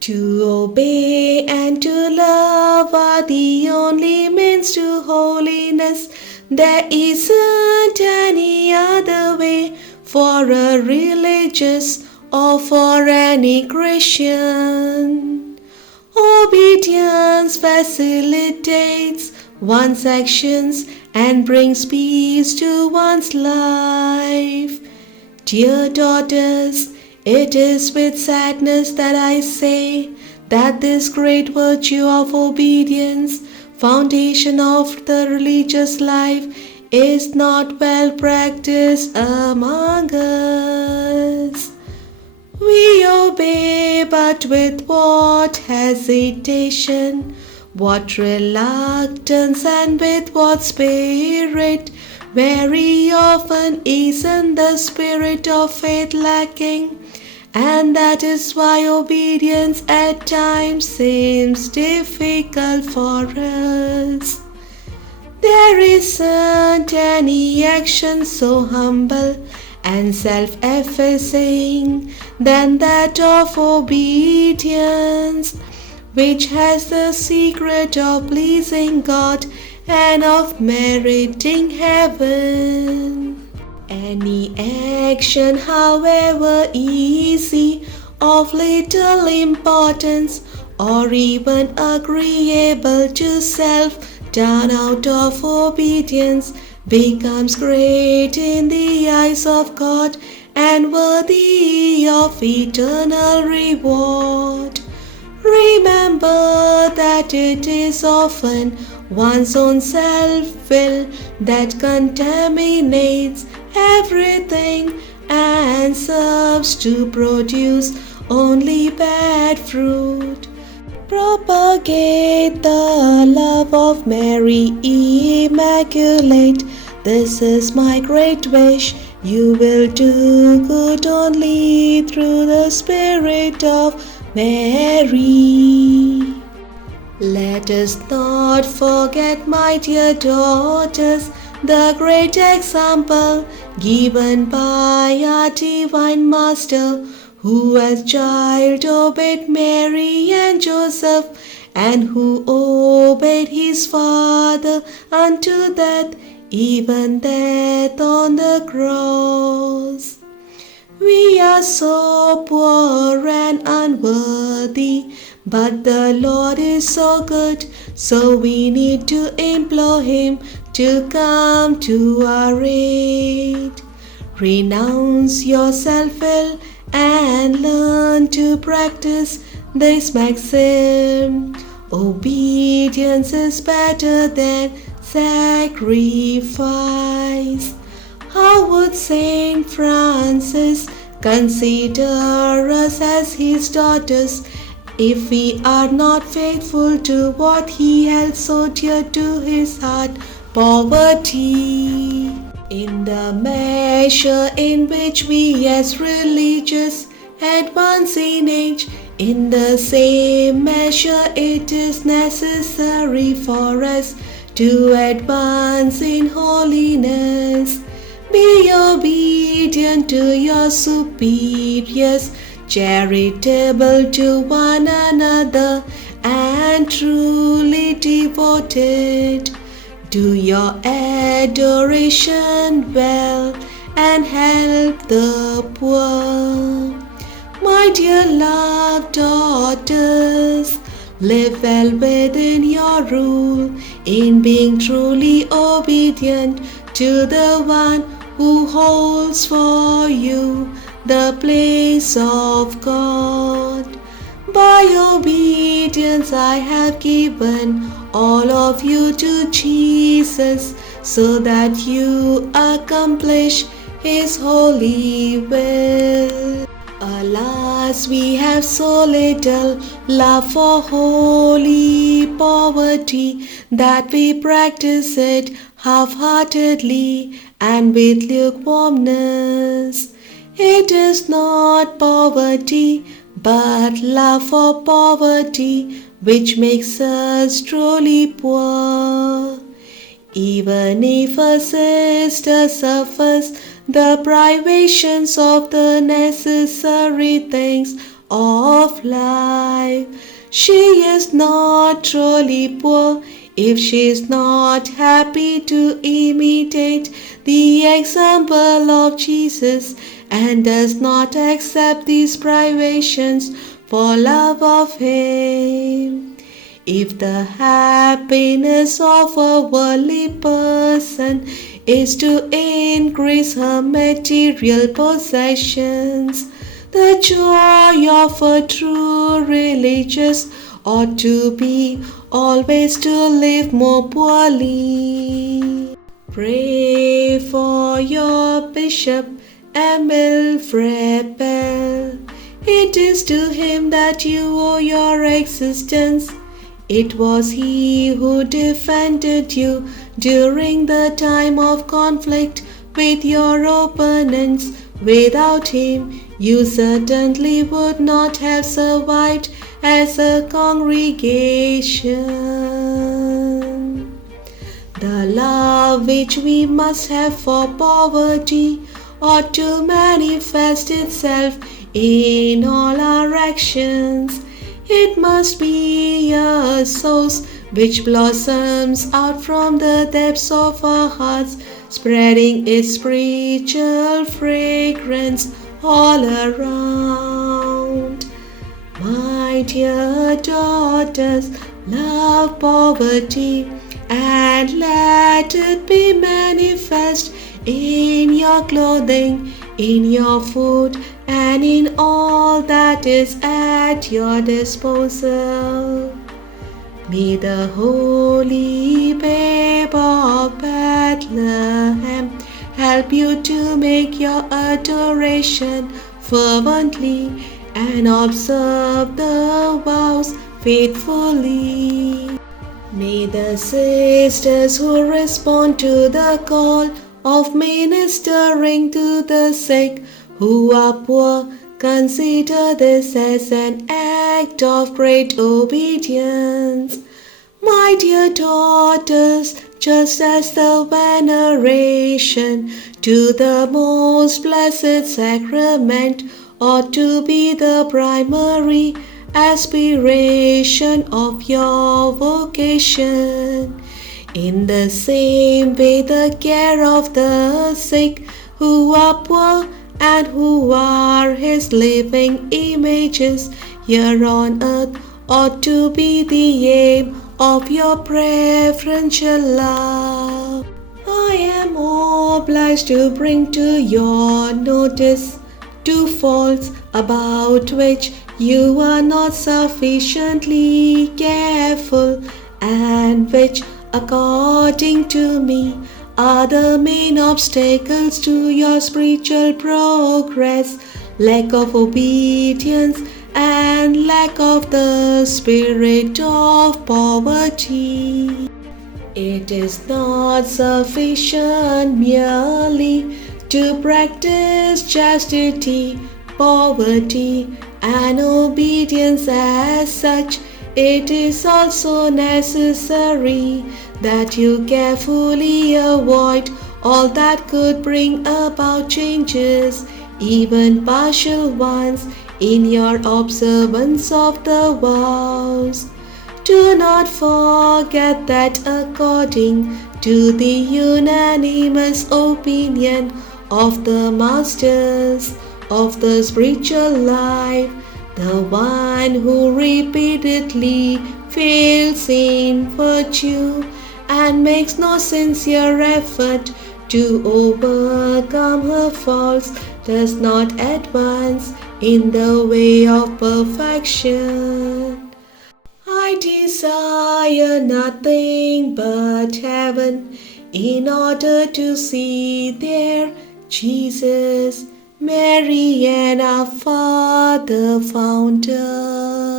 To obey and to love are the only means to holiness. There isn't any other way for a religious or for any Christian. Obedience facilitates one's actions and brings peace to one's life. Dear daughters, it is with sadness that I say that this great virtue of obedience, foundation of the religious life, is not well practiced among us. We obey, but with what hesitation, what reluctance, and with what spirit. Very often isn't the spirit of faith lacking, and that is why obedience at times seems difficult for us. There isn't any action so humble and self-effacing than that of obedience, which has the secret of pleasing God and of meriting heaven. Any action, however easy, of little importance, or even agreeable to self, done out of obedience, becomes great in the eyes of God and worthy of eternal reward. Remember that it is often one's own self-will that contaminates everything and serves to produce only bad fruit. Propagate the love of Mary Immaculate. This is my great wish. You will do good only through the Spirit of Mary. Let us not forget, my dear daughters, the great example given by our Divine Master, who as child obeyed Mary and Joseph, and who obeyed his father unto death, even death on the cross. We are so poor and unworthy, but the Lord is so good, so we need to implore Him to come to our aid. Renounce your self-will and learn to practice this maxim. Obedience is better than sacrifice. How would Saint Francis consider us as his daughters if we are not faithful to what he held so dear to his heart, poverty? In the measure in which we as religious advance in age, in the same measure it is necessary for us to advance in holiness. Be obedient to your superiors, charitable to one another, and truly devoted. Do your adoration well and help the poor. My dear loved daughters, live well within your rule in being truly obedient to the one who holds for you the place of God. By obedience I have given all of you to Jesus, so that you accomplish His holy will. Alas, we have so little love for holy poverty that we practice it half-heartedly and with lukewarmness. It is not poverty, but love for poverty which makes us truly poor. Even if a sister suffers the privations of the necessary things of life. She is not truly poor if she is not happy to imitate the example of Jesus and does not accept these privations for love of Him. If the happiness of a worldly person is to increase her material possessions, the joy of a true religious ought to be always to live more poorly. Pray for your Bishop Emil Freppel. It is to him that you owe your existence. It was he who defended you during the time of conflict with your opponents. Without him, you certainly would not have survived as a congregation. The love which we must have for poverty ought to manifest itself in all our actions. It must be a source which blossoms out from the depths of our hearts, spreading its spiritual fragrance all around. My dear daughters, love poverty and let it be manifest in your clothing, in your food, and in all that is at your disposal. May the Holy Babe of Bethlehem help you to make your adoration fervently and observe the vows faithfully. May the sisters who respond to the call of ministering to the sick who are poor consider this as an act of great obedience. My dear daughters, just as the veneration to the most blessed sacrament ought to be the primary aspiration of your vocation, in the same way the care of the sick who are poor and who are His living images here on earth ought to be the aim of your preferential love. I am obliged to bring to your notice two faults about which you are not sufficiently careful and which, according to me, are the main obstacles to your spiritual progress: lack of obedience and lack of the spirit of poverty. It is not sufficient merely to practice chastity, poverty, and obedience as such. It is also necessary that you carefully avoid all that could bring about changes, even partial ones, in your observance of the vows. Do not forget that according to the unanimous opinion of the masters of the spiritual life, the one who repeatedly fails in virtue and makes no sincere effort to overcome her faults does not advance in the way of perfection. I desire nothing but heaven in order to see there Jesus, Mary, and our Father Founder.